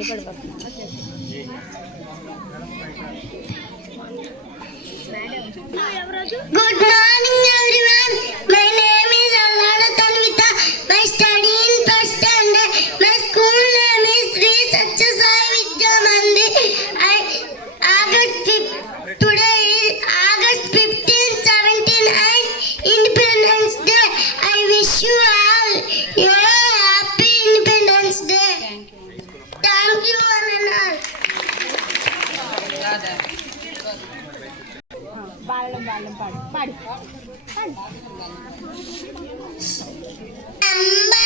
Good morning, everyone. My name is Allana Tanvita. My study in first standard. My school name is Sri Satya Sai Vidya Mandir. Today is August 15, 17 and Independence Day. I wish you all a happy Independence Day. Thank you, one and all. Number